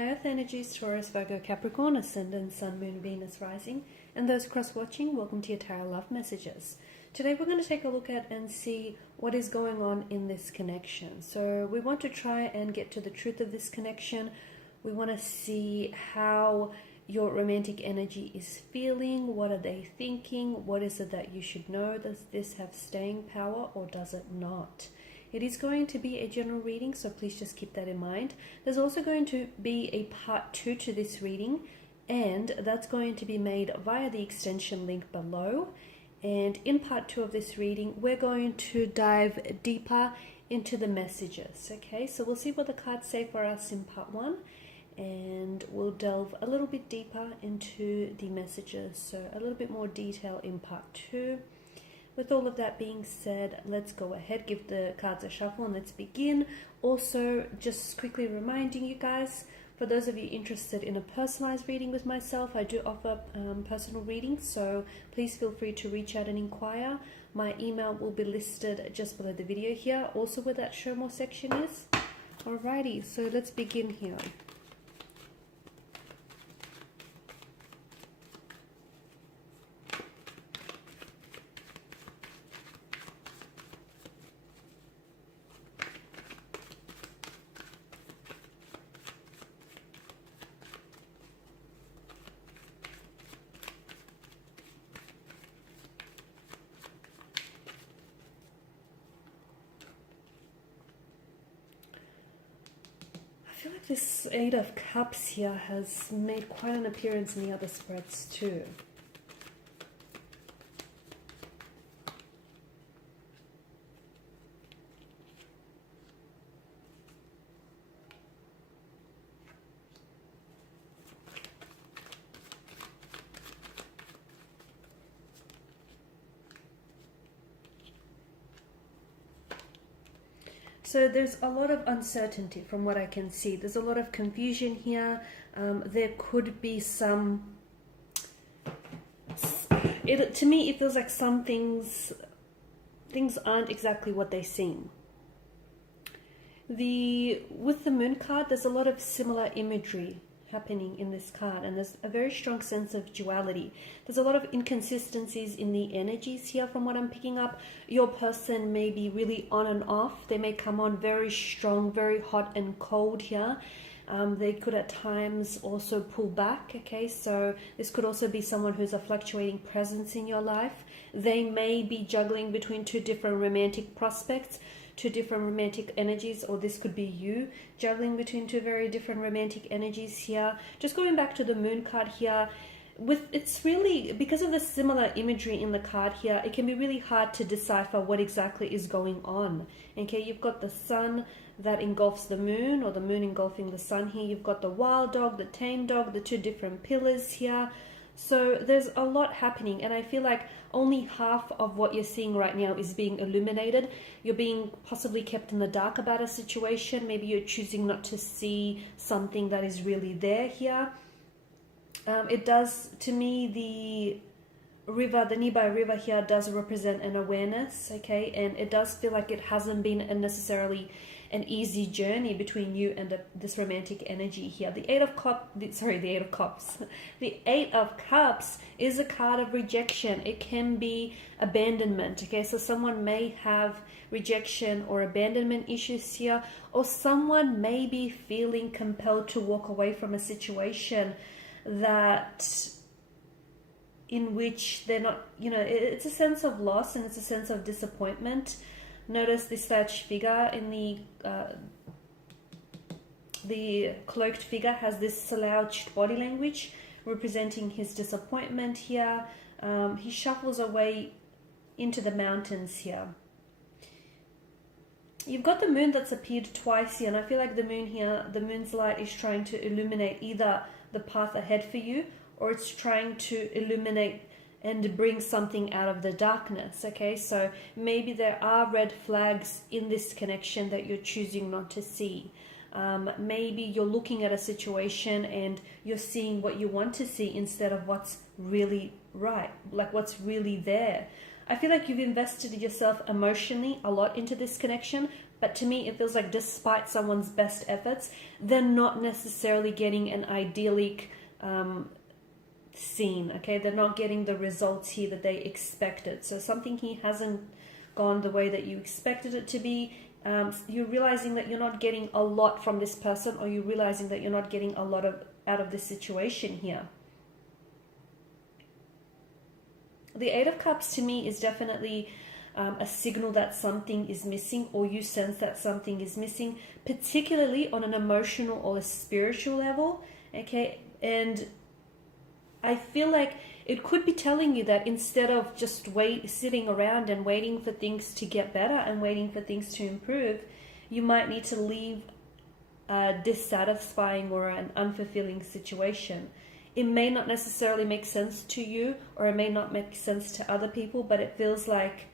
High Earth Energies, Taurus, Virgo, Capricorn, Ascendant, Sun, Moon, Venus, Rising, and those cross-watching, welcome to your Tarot Love Messages. Today we're going to take a look at and see what is going on in this connection. So we want to try and get to the truth of this connection. We want to see how your romantic energy is feeling. What are they thinking? What is it that you should know? Does this have staying power or does it not? It is going to be a general reading, so please just keep that in mind. There's also going to be a part 2 to this reading, and that's going to be made via the extension link below. And in part 2 of this reading, we're going to dive deeper into the messages. Okay, so we'll see what the cards say for us in part 1, and we'll delve a little bit deeper into the messages, so a little bit more detail in part 2. With all of that being said, let's go ahead, give the cards a shuffle, and let's begin. Also, just quickly reminding you guys, for those of you interested in a personalized reading with myself, I do offer personal readings, so please feel free to reach out and inquire. My email will be listed just below the video here, also where that show more section is. Alrighty, so let's begin here. I feel like this Eight of Cups here has made quite an appearance in the other spreads too. So there's a lot of uncertainty from what I can see. There's a lot of confusion here. There could be some... to me, it feels like some things aren't exactly what they seem. With the Moon card, there's a lot of similar imagery happening in this card, and there's a very strong sense of duality. There's a lot of inconsistencies in the energies here from what I'm picking up. Your person may be really on and off. They may come on very strong, very hot and cold here. They could at times also pull back, okay? So this could also be someone who's a fluctuating presence in your life. They may be juggling between two different romantic prospects, two different romantic energies, or this could be you juggling between two very different romantic energies here. Just going back to the Moon card here, it's really, because of the similar imagery in the card here, it can be really hard to decipher what exactly is going on. Okay, you've got the Sun that engulfs the Moon, or the Moon engulfing the Sun here. You've got the wild dog, the tame dog, the two different pillars here. So there's a lot happening, and I feel like only half of what you're seeing right now is being illuminated. You're being possibly kept in the dark about a situation. Maybe you're choosing not to see something that is really there here. It does, to me, the river, the nearby river here does represent an awareness, okay? And it does feel like it hasn't been necessarily an easy journey between you and this romantic energy here. The Eight of Cups. The Eight of Cups is a card of rejection. It can be abandonment, okay? So someone may have rejection or abandonment issues here, or someone may be feeling compelled to walk away from a situation in which they're not, it's a sense of loss and it's a sense of disappointment. Notice this slouched figure in the cloaked figure has this slouched body language representing his disappointment here. He shuffles away into the mountains here. You've got the Moon that's appeared twice here, and I feel like the Moon here, the Moon's light is trying to illuminate either the path ahead for you, or it's trying to illuminate and bring something out of the darkness, okay? So maybe there are red flags in this connection that you're choosing not to see. Maybe you're looking at a situation and you're seeing what you want to see instead of what's really right, like what's really there. I feel like you've invested yourself emotionally a lot into this connection, But to me, it feels like despite someone's best efforts, they're not necessarily getting an idyllic scene, okay? They're not getting the results here that they expected. So something here hasn't gone the way that you expected it to be. You're realizing that you're not getting a lot from this person, or you're realizing that you're not getting a lot out of this situation here. The Eight of Cups to me is definitely a signal that something is missing, or you sense that something is missing, particularly on an emotional or a spiritual level, okay? And I feel like it could be telling you that instead of just sitting around and waiting for things to get better and waiting for things to improve, you might need to leave a dissatisfying or an unfulfilling situation. It may not necessarily make sense to you, or it may not make sense to other people, but it feels like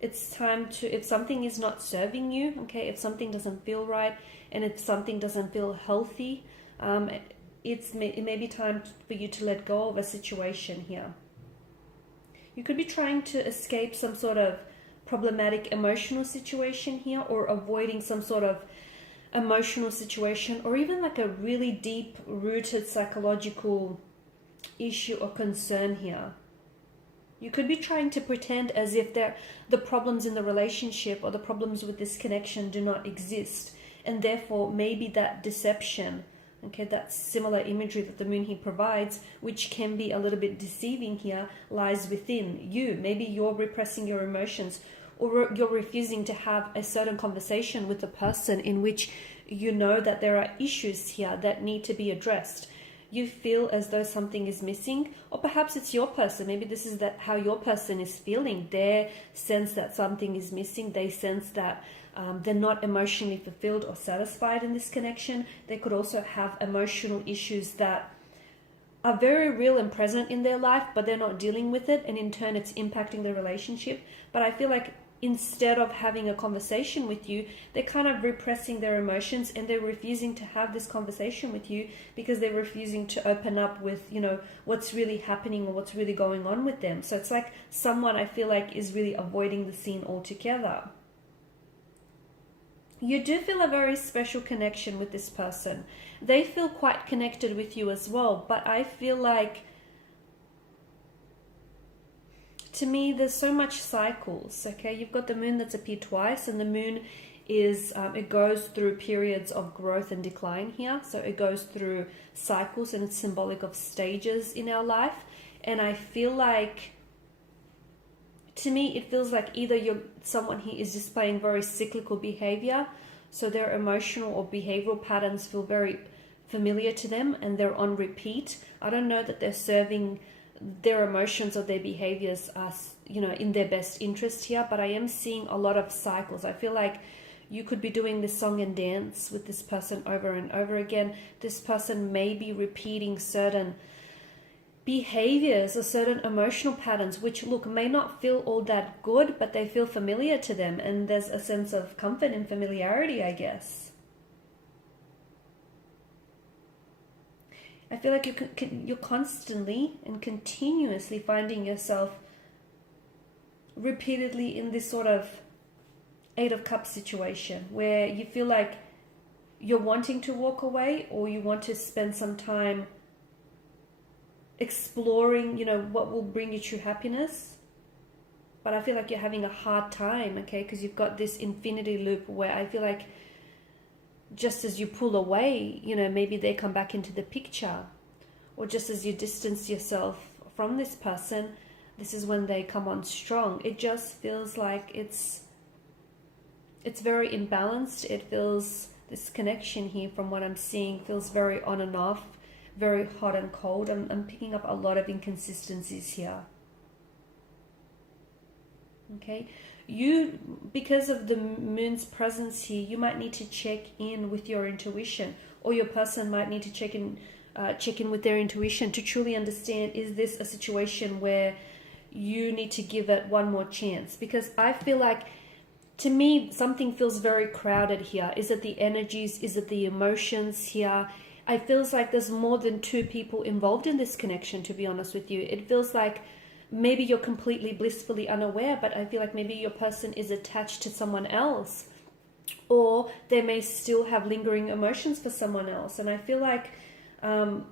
it's time to, if something is not serving you, okay, if something doesn't feel right, and if something doesn't feel healthy, it may be time for you to let go of a situation here. You could be trying to escape some sort of problematic emotional situation here, or avoiding some sort of emotional situation, or even like a really deep rooted psychological issue or concern here. You could be trying to pretend as if the problems in the relationship or the problems with this connection do not exist, and therefore maybe that deception, okay, that similar imagery that the moon here provides, which can be a little bit deceiving here, lies within you. Maybe you're repressing your emotions, or you're refusing to have a certain conversation with a person in which you know that there are issues here that need to be addressed. You feel as though something is missing, or perhaps it's your person. Maybe this is how your person is feeling. They sense that something is missing. They sense that they're not emotionally fulfilled or satisfied in this connection. They could also have emotional issues that are very real and present in their life, but they're not dealing with it, and in turn it's impacting the relationship. But I feel like instead of having a conversation with you, they're kind of repressing their emotions, and they're refusing to have this conversation with you because they're refusing to open up with, what's really happening or what's really going on with them. So it's like someone, I feel like, is really avoiding the scene altogether. You do feel a very special connection with this person. They feel quite connected with you as well, but I feel like, to me, there's so much cycles, okay? You've got the moon that's appeared twice, and the moon is, it goes through periods of growth and decline here. So it goes through cycles, and it's symbolic of stages in our life. And I feel like, to me, it feels like either someone here is displaying very cyclical behavior, so their emotional or behavioral patterns feel very familiar to them and they're on repeat. I don't know that they're serving their emotions or their behaviors as, in their best interest here, but I am seeing a lot of cycles. I feel like you could be doing this song and dance with this person over and over again. This person may be repeating certain behaviors or certain emotional patterns, which may not feel all that good, but they feel familiar to them, and there's a sense of comfort and familiarity, I guess. I feel like you're constantly and continuously finding yourself repeatedly in this sort of Eight of Cups situation where you feel like you're wanting to walk away, or you want to spend some time exploring, what will bring you true happiness. But I feel like you're having a hard time, okay, because you've got this infinity loop where I feel like just as you pull away, maybe they come back into the picture, or just as you distance yourself from this person, this is when they come on strong. It just feels like it's very imbalanced. It feels, this connection here, from what I'm seeing, feels very on and off, very hot and cold. I'm picking up a lot of inconsistencies here. Okay, because of the moon's presence here, you might need to check in with your intuition, or your person might need to check in with their intuition to truly understand, is this a situation where you need to give it one more chance? Because I feel like, to me, something feels very crowded here. Is it the energies? Is it the emotions here? It feels like there's more than two people involved in this connection, to be honest with you. It feels like maybe you're completely blissfully unaware, but I feel like maybe your person is attached to someone else, or they may still have lingering emotions for someone else. And I feel like the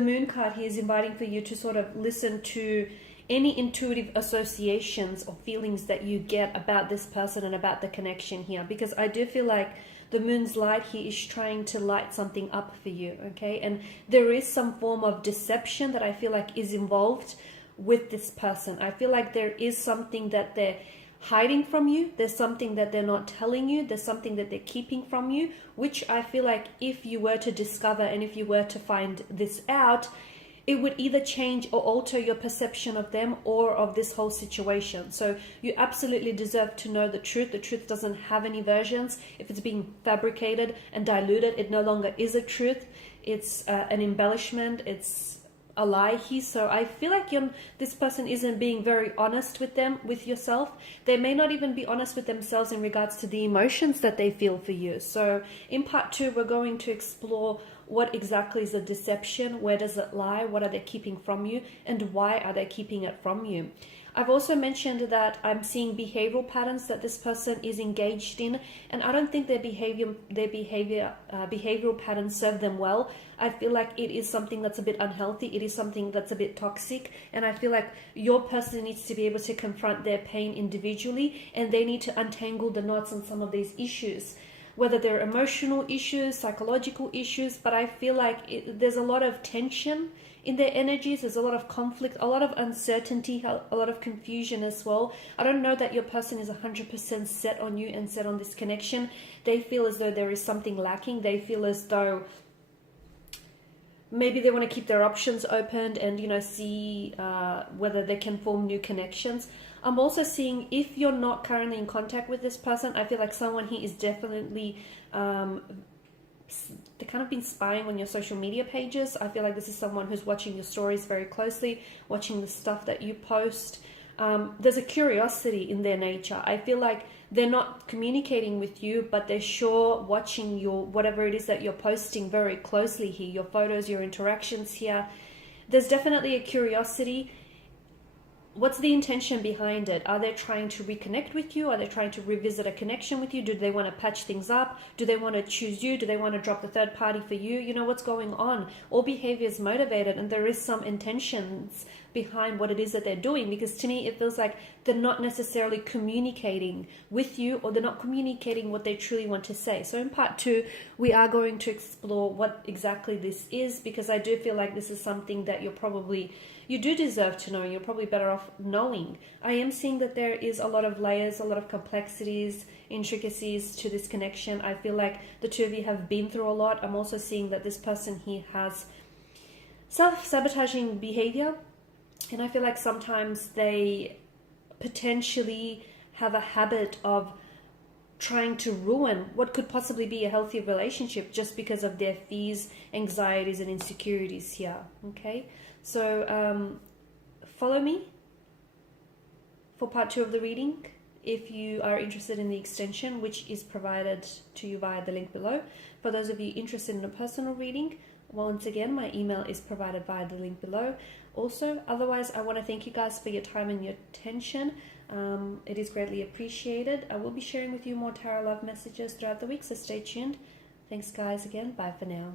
moon card here is inviting for you to sort of listen to any intuitive associations or feelings that you get about this person and about the connection here, because I do feel like the moon's light here is trying to light something up for you, okay? And there is some form of deception that I feel like is involved with this person. I feel like there is something that they're hiding from you. There's something that they're not telling you. There's something that they're keeping from you, which I feel like if you were to discover and if you were to find this out, it would either change or alter your perception of them or of this whole situation. So you absolutely deserve to know the truth. The truth doesn't have any versions. If it's being fabricated and diluted, it no longer is a truth. It's an embellishment. It's a lie here. So I feel like this person isn't being very honest with yourself. They may not even be honest with themselves in regards to the emotions that they feel for you. So in part 2, we're going to explore what exactly is the deception, where does it lie, what are they keeping from you, and why are they keeping it from you. I've also mentioned that I'm seeing behavioral patterns that this person is engaged in, and I don't think their behavioral patterns serve them well. I feel like it is something that's a bit unhealthy. It is something that's a bit toxic, and I feel like your person needs to be able to confront their pain individually, and they need to untangle the knots on some of these issues, whether they're emotional issues, psychological issues. But I feel like there's a lot of tension in their energies. There's a lot of conflict, a lot of uncertainty, a lot of confusion as well. I don't know that your person is 100% set on you and set on this connection. They feel as though there is something lacking. They feel as though maybe they want to keep their options open and, see whether they can form new connections. I'm also seeing, if you're not currently in contact with this person, I feel like someone here is definitely they kind of been spying on your social media pages. I feel like this is someone who's watching your stories very closely, watching the stuff that you post. There's a curiosity in their nature. I feel like they're not communicating with you, but they're sure watching your whatever it is that you're posting very closely here, your photos, your interactions here. There's definitely a curiosity. What's the intention behind it? Are they trying to reconnect with you? Are they trying to revisit a connection with you? Do they want to patch things up? Do they want to choose you? Do they want to drop the third party for you? You know, what's going on? All behavior is motivated, and there is some intentions behind what it is that they're doing, because to me it feels like they're not necessarily communicating with you, or they're not communicating what they truly want to say. So in part 2, we are going to explore what exactly this is, because I do feel like this is something that you do deserve to know. You're probably better off knowing. I am seeing that there is a lot of layers, a lot of complexities, intricacies to this connection. I feel like the two of you have been through a lot. I'm also seeing that this person here has self-sabotaging behavior, and I feel like sometimes they potentially have a habit of trying to ruin what could possibly be a healthy relationship just because of their fears, anxieties, and insecurities here. Okay, so follow me for part 2 of the reading if you are interested in the extension, which is provided to you via the link below. For those of you interested in a personal reading, once again, my email is provided via the link below. Also, otherwise, I want to thank you guys for your time and your attention. It is greatly appreciated. I will be sharing with you more tarot love messages throughout the week, so stay tuned. Thanks, guys, again. Bye for now.